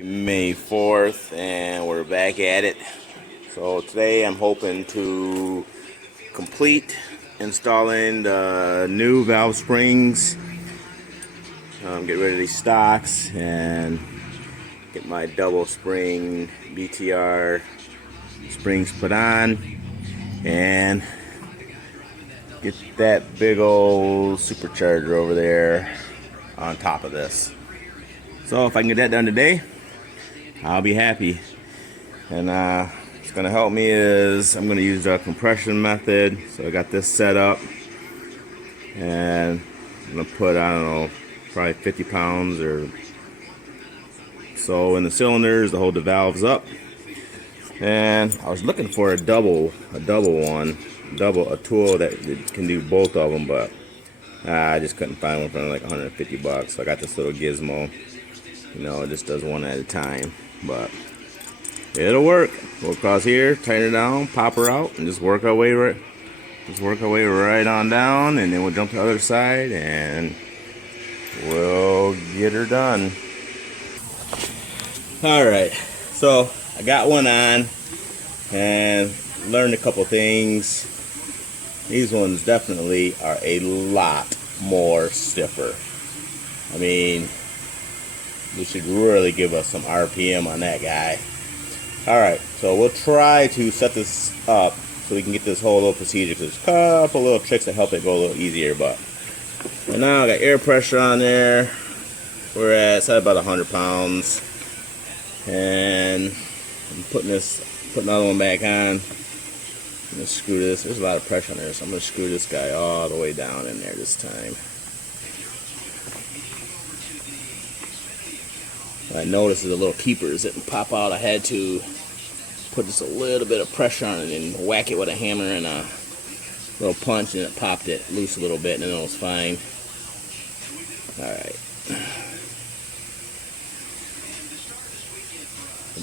May 4th, and we're back at it. So today I'm hoping to complete installing the new valve springs, get rid of these stocks, and get my double spring BTR springs put on, and get that big old supercharger over there on top of this. So if I can get that done today, I'll be happy. And what's gonna help me is I'm gonna use the compression method. So I got this set up, and I'm gonna put, I don't know, probably 50 pounds or so in the cylinders to hold the valves up. And I was looking for a double one, a tool that can do both of them, but I just couldn't find one for like 150 bucks. So I got this little gizmo. It just does one at a time, but it'll work. We'll cross here, tighten it down, pop her out, and just work our way right on down, and then we'll jump to the other side, and we'll get her done. All right, so I got one on, and learned a couple things. These ones definitely are a lot more stiffer. I mean, we should really give us some RPM on that guy. Alright, so we'll try to set this up so we can get this whole little procedure. There's a couple little tricks that help it go a little easier, but right now I got air pressure on there. We're at about 100 pounds. And I'm putting another one back on. I'm going to screw this. There's a lot of pressure on there, so I'm going to screw this guy all the way down in there this time. I noticed the little keepers didn't pop out. I had to put just a little bit of pressure on it and whack it with a hammer and a little punch, and it popped it loose a little bit, and then it was fine. Alright.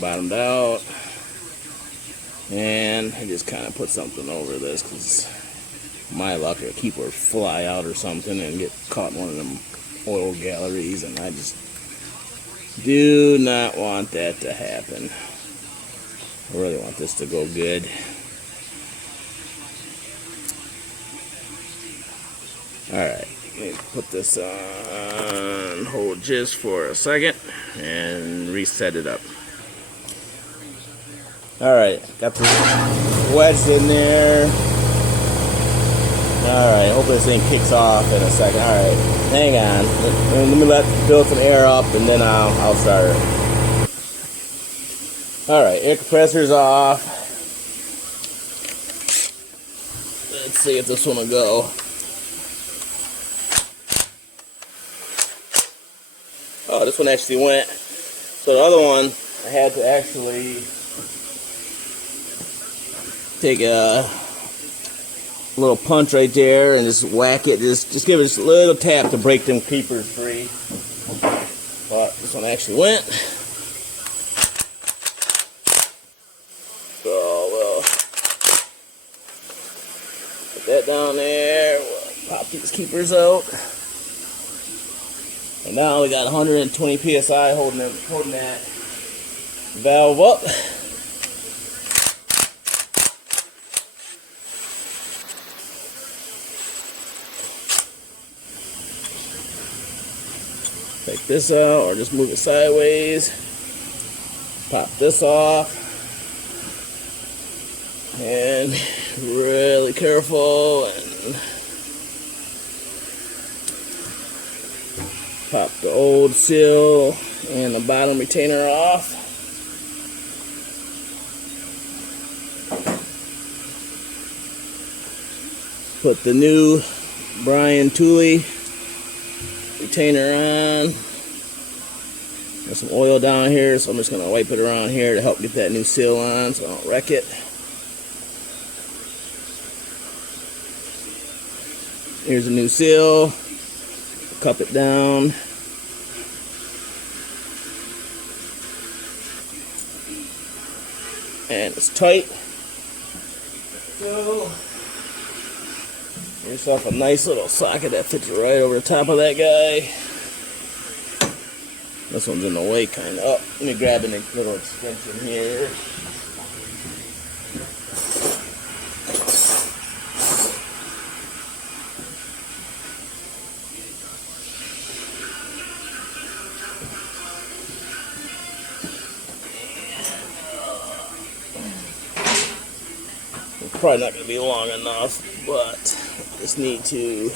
Bottomed out. And I just kind of put something over this because my luck, a keeper would fly out or something and get caught in one of them oil galleries, and I just do not want that to happen. I really want this to go good. Alright, let me put this on hold just for a second and reset it up. Alright, got this wedged in there. Alright, hope this thing kicks off in a second. Alright, hang on. Let me build some air up, and then I'll start it. Alright, air compressor's off. Let's see if this one will go. Oh, this one actually went. So the other one, I had to actually take a little punch right there and just whack it. Just give it just a little tap to break them creepers free. But this one actually went. So we'll put that down there. We'll pop these keepers out. And now we got 120 psi holding that valve up. Take this out, or just move it sideways. Pop this off. And really careful, and pop the old seal and the bottom retainer off. Put the new Brian Tooley retainer on. There's some oil down here, so I'm just going to wipe it around here to help get that new seal on so I don't wreck it. Here's a new seal. Cup it down. And it's tight. So, get yourself a nice little socket that fits right over the top of that guy. This one's in the way, kind of. Oh, let me grab a little extension here. It's probably not going to be long enough, but I just need to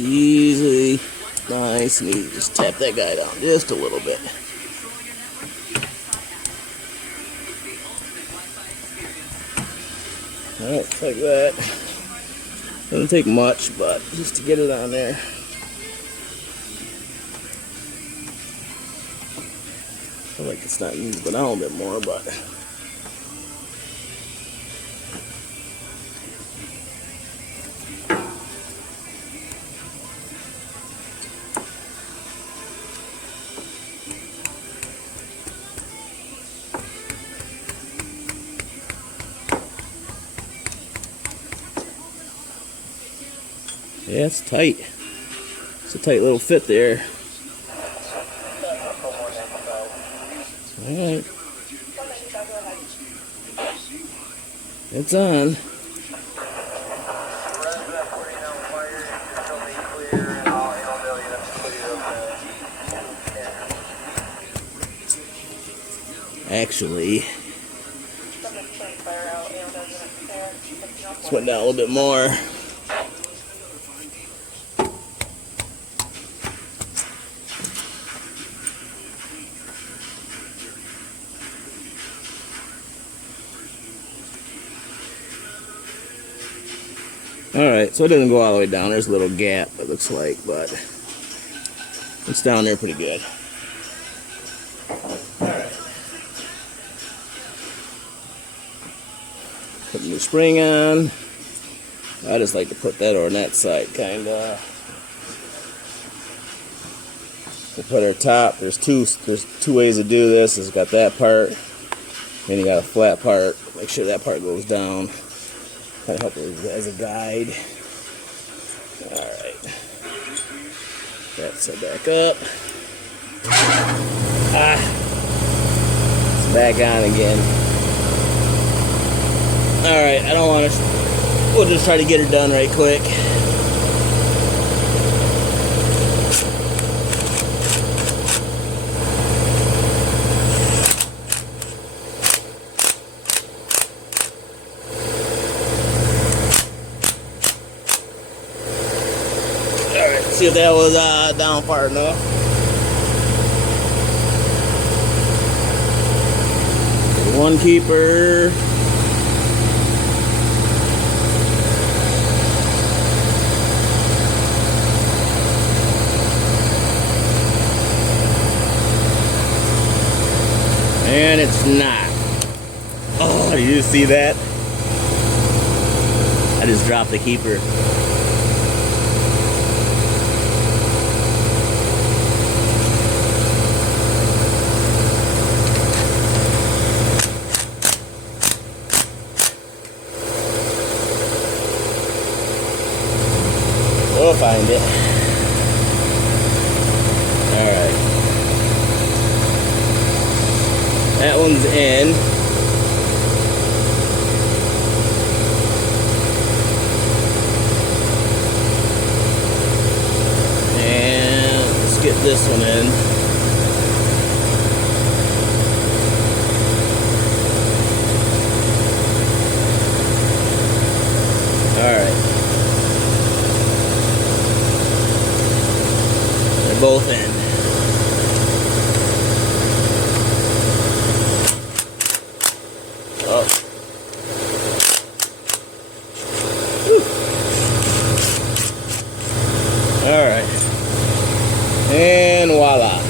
easily, nice and easy. Just tap that guy down just a little bit. Alright, like that. Doesn't take much, but just to get it on there. I feel like it's not needs but down a little bit more, but yeah, it's tight. It's a tight little fit there. Alright. It's on. Actually, this went down a little bit more. Alright, so it doesn't go all the way down. There's a little gap, it looks like, but it's down there pretty good. Alright. Put the new spring on. I just like to put that on that side, kinda. We'll put our top. There's two ways to do this. It's got that part, then you got a flat part. Make sure that part goes down. Kind of help it as a guide. Alright. That's it back up. It's back on again. Alright, I don't want to. We'll just try to get her done right quick. See if that was down far enough. One keeper. And it's not. Oh, did you see that? I just dropped the keeper. We'll find it. Alright. That one's in. And let's get this one in. Alright. Both in. Oh. Alright. And voila.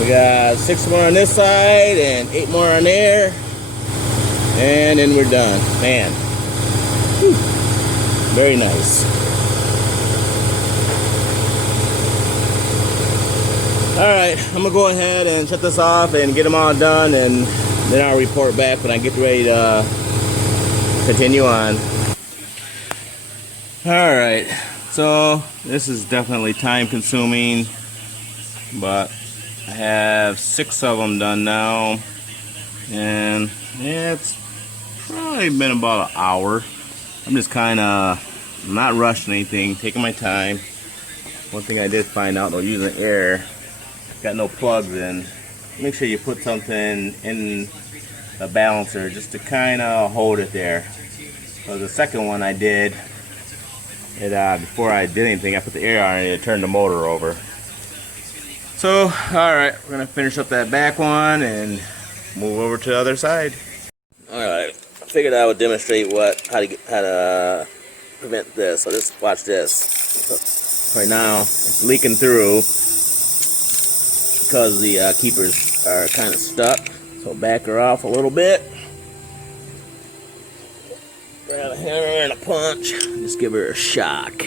We got 6 more on this side and 8 more on there. And then we're done. Man. Whew. Very nice. Alright, I'm gonna go ahead and shut this off and get them all done, and then I'll report back when I get ready to continue on. Alright, so this is definitely time consuming, but I have 6 of them done now, and it's probably been about an hour. I'm just kind of not rushing anything, taking my time. One thing I did find out, though, using air, got no plugs in. Make sure you put something in the balancer just to kind of hold it there. So the second one I did, before I did anything, I put the air on it and it turned the motor over. So, alright, we're going to finish up that back one and move over to the other side. Alright, I figured I would demonstrate how to prevent this. So just watch this. Right now, it's leaking through because the keepers are kind of stuck. So back her off a little bit. Grab a hammer and a punch. Just give her a shock.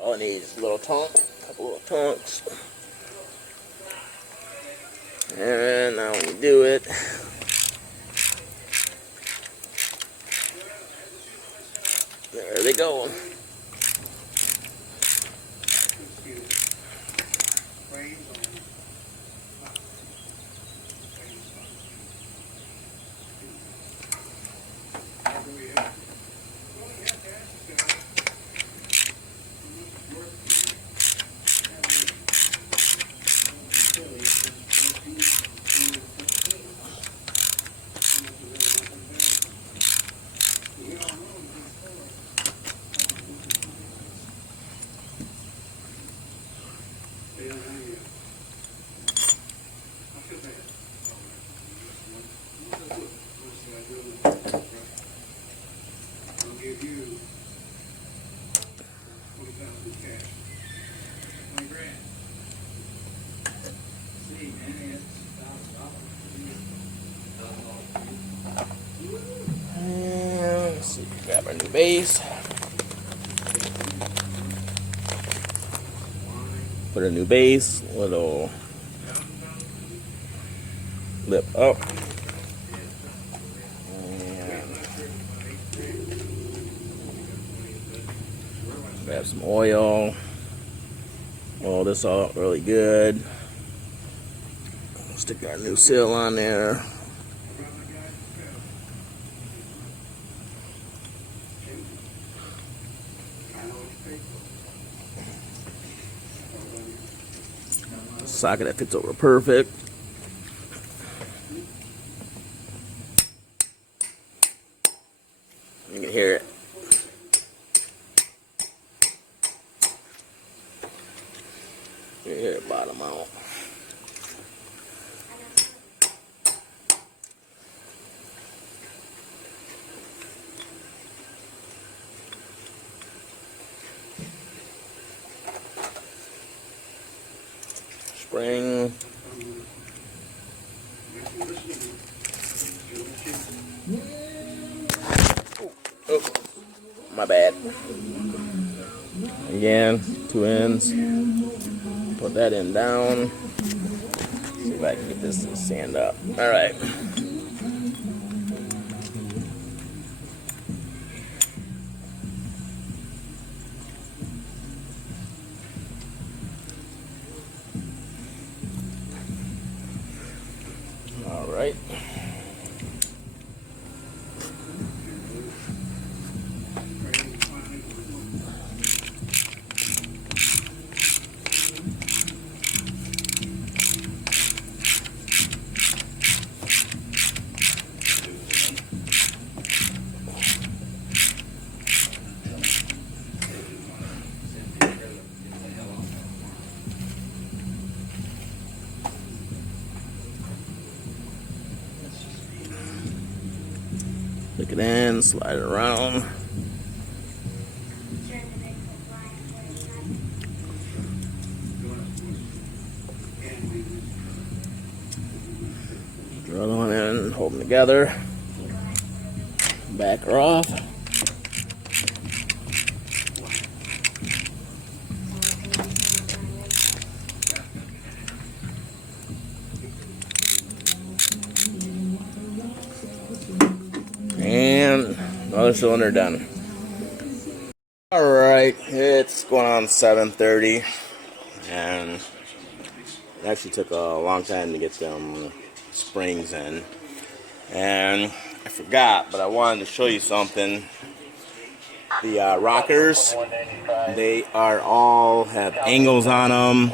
All it needs is a little tonk, a couple little tonks. And now when you do it, there they go. Let's see, grab our new base. Put a new base, little lip up. And grab some oil. Oil this out really good. Stick our new seal on there. Socket that fits over perfect. You can hear it. You can hear it bottom out. Spring. Oh, my bad. Again, 2 ends. Put that end down. See if I can get this to stand up. All right. All right. Click it in, slide it around. Draw the one in, hold them together. Back her off. another cylinder done. Alright, it's going on 7:30, and it actually took a long time to get them springs in. And I forgot, but I wanted to show you something. The rockers, they are all have angles on them,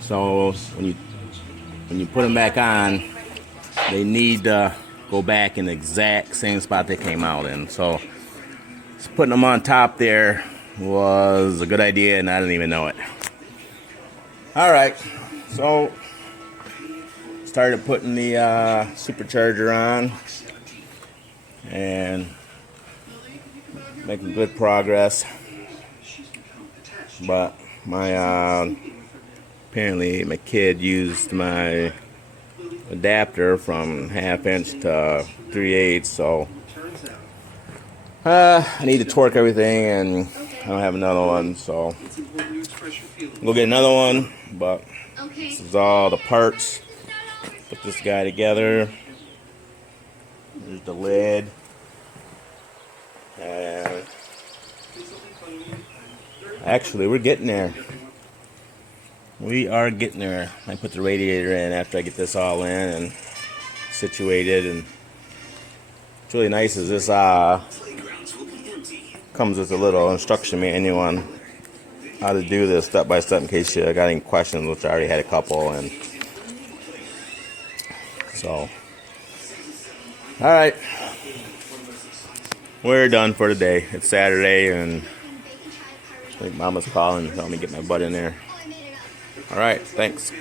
so when you put them back on, they need to go back in the exact same spot they came out in. So putting them on top there was a good idea, and I didn't even know it. Alright, so started putting the SuperCharger on and making good progress, but my apparently my kid used my adapter from 1/2 inch to 3/8, so I need to torque everything, and I don't have another one, so we'll get another one. But this is all the parts. Put this guy together. There's the lid, and actually we're getting there. We are getting there. I put the radiator in after I get this all in and situated, and what's really nice is this comes with a little instruction manual on how to do this step by step in case you got any questions, which I already had a couple. And so, alright, we're done for today. It's Saturday, and I think Mama's calling to tell me to get my butt in there. Alright, thanks.